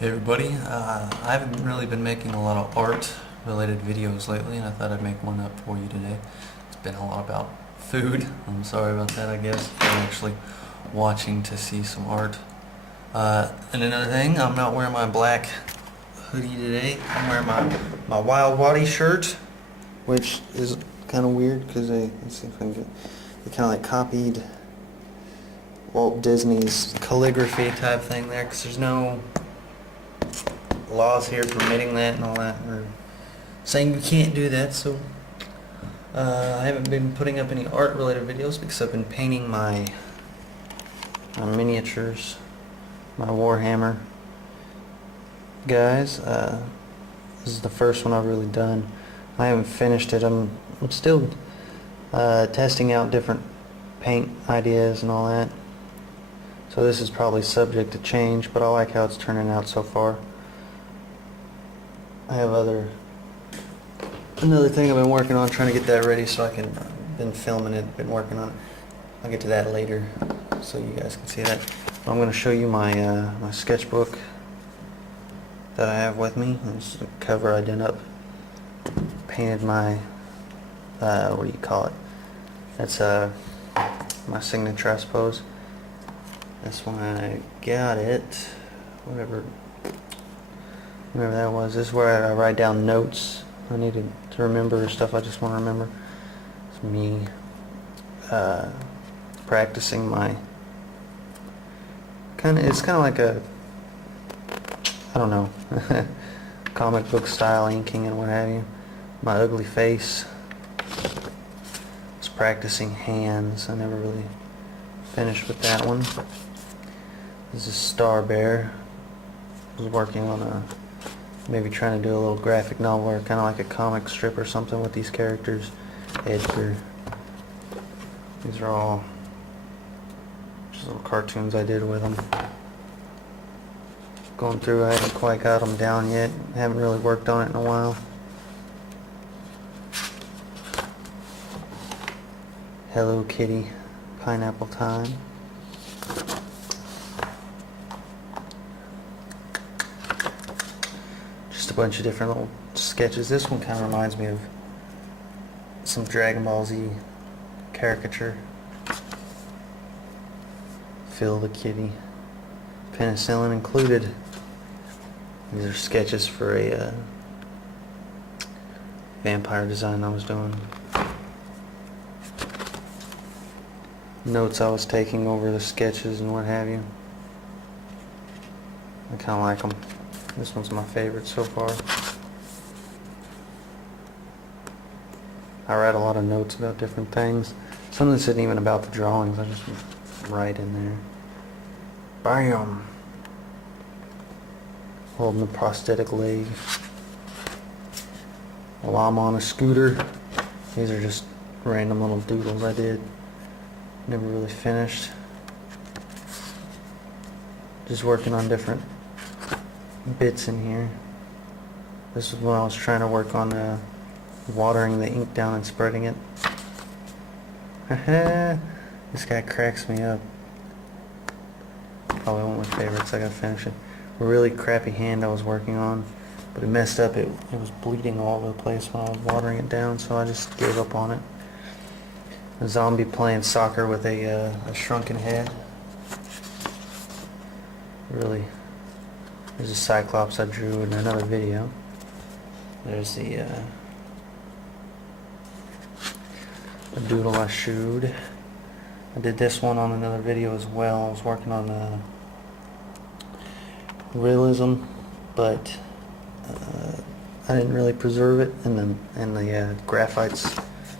Hey everybody, I haven't really been making a lot of art related videos lately, and I thought I'd make one up for you today. It's been a lot about food. I'm sorry about that, I guess. I'm actually watching to see some art. And another thing, I'm not wearing my black hoodie today. I'm wearing my Wild Waddy shirt, which is kind of weird because let's see if I can get, they kind of like copied Walt Disney's calligraphy type thing there, because there's no laws here permitting that and all that, or saying you can't do that. So I haven't been putting up any art related videos because I've been painting my miniatures, my warhammer guys. This is the first one I've really done. I haven't finished it. I'm still testing out different paint ideas and all that, so this is probably subject to change, but I like how it's turning out so far. I have another thing I've been working on, trying to get that ready so I can, been filming it, been working on it. I'll get to that later so you guys can see that. I'm going to show you my my sketchbook that I have with me. This is the cover I did up. Painted my, what do you call it? That's my signature, I suppose. That's when I got it, whatever that was. This is where I write down notes I needed to remember, stuff I just want to remember. It's me practicing my it's kind of like a, I don't know, comic book style inking and what have you. My ugly face. I was practicing hands. I never really finished with that one. This is Star Bear. I was working on maybe trying to do a little graphic novel or kind of like a comic strip or something with these characters. Edgar. These are all just little cartoons I did with them. Going through, I haven't quite got them down yet. I haven't really worked on it in a while. Hello Kitty, Pineapple Time. Just a bunch of different little sketches. This one kind of reminds me of some Dragon Ball Z caricature. Phil the Kitty. Penicillin included. These are sketches for a vampire design I was doing. Notes I was taking over the sketches and what have you. I kind of like them. This one's my favorite so far. I write a lot of notes about different things. Some of this isn't even about the drawings. I just write in there. Bam! Holding the prosthetic leg. While I'm on a scooter. These are just random little doodles I did. Never really finished. Just working on different bits in here. This is when I was trying to work on watering the ink down and spreading it. This guy cracks me up. Probably one of my favorites. I gotta finish it. A really crappy hand I was working on, but it messed up. It was bleeding all over the place when I was watering it down, so I just gave up on it. A zombie playing soccer with a shrunken head. Really. There's a Cyclops I drew in another video. There's the a doodle I showed. I did this one on another video as well. I was working on the realism, but I didn't really preserve it, and the graphites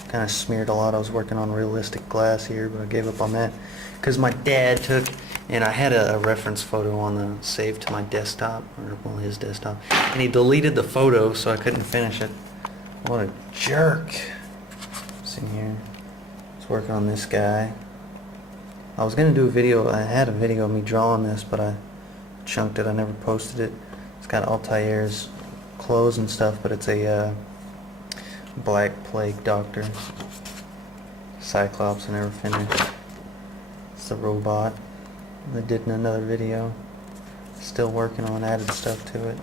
kind of smeared a lot. I was working on realistic glass here, but I gave up on that because my dad took, and I had a reference photo on the saved to my desktop, or well, his desktop, and he deleted the photo, so I couldn't finish it. What a jerk! See here, I was working on this guy. I was gonna do a video. I had a video of me drawing this, but I chunked it. I never posted it. It's got Altair's clothes and stuff, but it's a Black Plague doctor. Cyclops I never finished. It's the robot I did in another video. Still working on added stuff to it.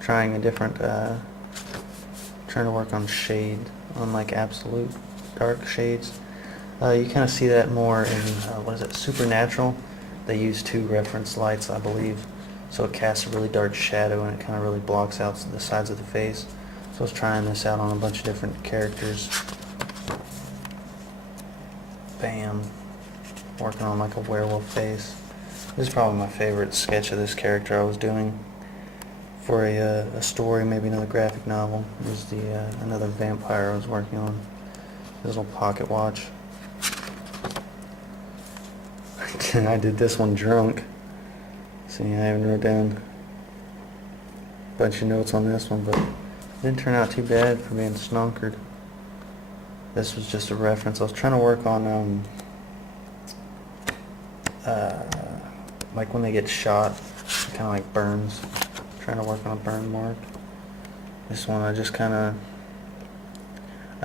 Trying a different, trying to work on shade, on like absolute dark shades. You kind of see that more in, what is it, Supernatural. They use 2 reference lights, I believe, so it casts a really dark shadow and it kind of really blocks out the sides of the face. So I was trying this out on a bunch of different characters. Bam. Working on like a werewolf face. This is probably my favorite sketch of this character I was doing for a story, maybe another graphic novel. It was another vampire I was working on. His little pocket watch. I did this one drunk. See, I haven't wrote down a bunch of notes on this one, but it didn't turn out too bad for being snonkered. This was just a reference. I was trying to work on like when they get shot, kind of like burns. Trying to work on a burn mark. This one I just I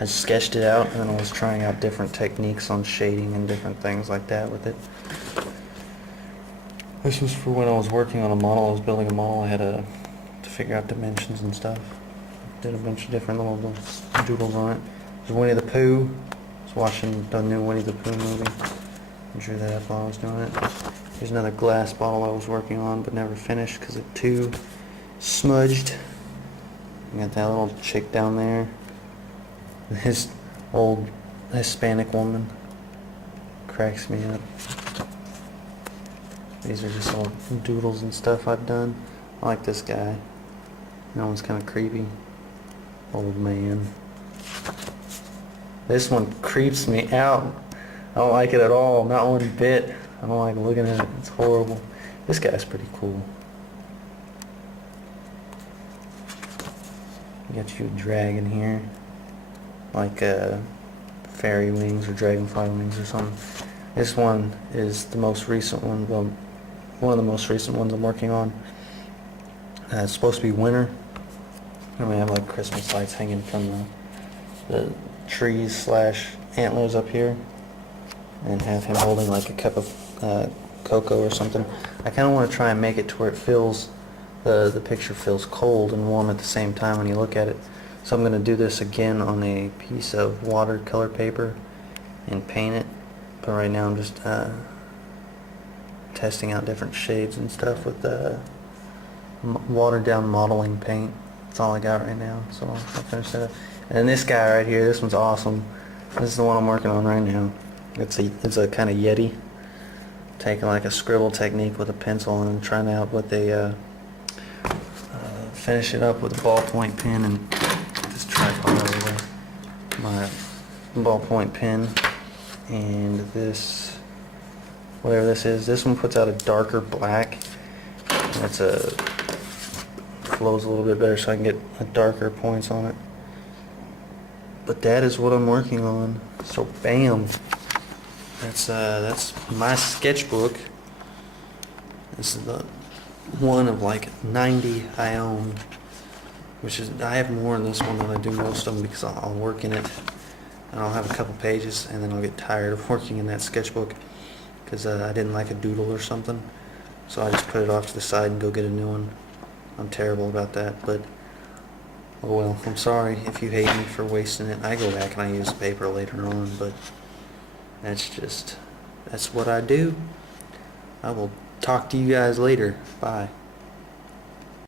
sketched it out, and then I was trying out different techniques on shading and different things like that with it. This was for when I was working on a model. I was building a model. I had to figure out dimensions and stuff. Did a bunch of different little doodles on it. There's Winnie the Pooh. I was watching the new Winnie the Pooh movie. I drew that up while I was doing it. Here's another glass bottle I was working on but never finished because it's too smudged. You got that little chick down there. This old Hispanic woman cracks me up. These are just all doodles and stuff I've done. I like this guy. That one's kind of creepy. Old man. This one creeps me out. I don't like it at all, not one bit. I don't like looking at it. It's horrible. This guy's pretty cool. You got you a dragon here. Like fairy wings or dragonfly wings or something. This one is the most recent one. Well, one of the most recent ones I'm working on. It's supposed to be winter. And we have like Christmas lights hanging from the trees / antlers up here. And have him holding like a cup of cocoa or something. I kind of want to try and make it to where it feels, the picture feels cold and warm at the same time when you look at it. So I'm going to do this again on a piece of watercolor paper and paint it. But right now I'm just testing out different shades and stuff with watered down modeling paint. That's all I got right now. So I'll finish that up. And then this guy right here, this one's awesome. This is the one I'm working on right now. It's a kind of Yeti. Taking like a scribble technique with a pencil and trying out what they finish it up with a ballpoint pen and this tripod over there. My ballpoint pen and this, whatever this is. This one puts out a darker black. That's flows a little bit better, so I can get a darker points on it. But that is what I'm working on. So bam. That's my sketchbook. This is the one of like 90 I own, which is, I have more in this one than I do most of them because I'll work in it and I'll have a couple pages and then I'll get tired of working in that sketchbook because I didn't like a doodle or something, so I just put it off to the side and go get a new one. I'm terrible about that, but oh well. I'm sorry if you hate me for wasting it. I go back and I use paper later on, but that's what I do. I will talk to you guys later. Bye.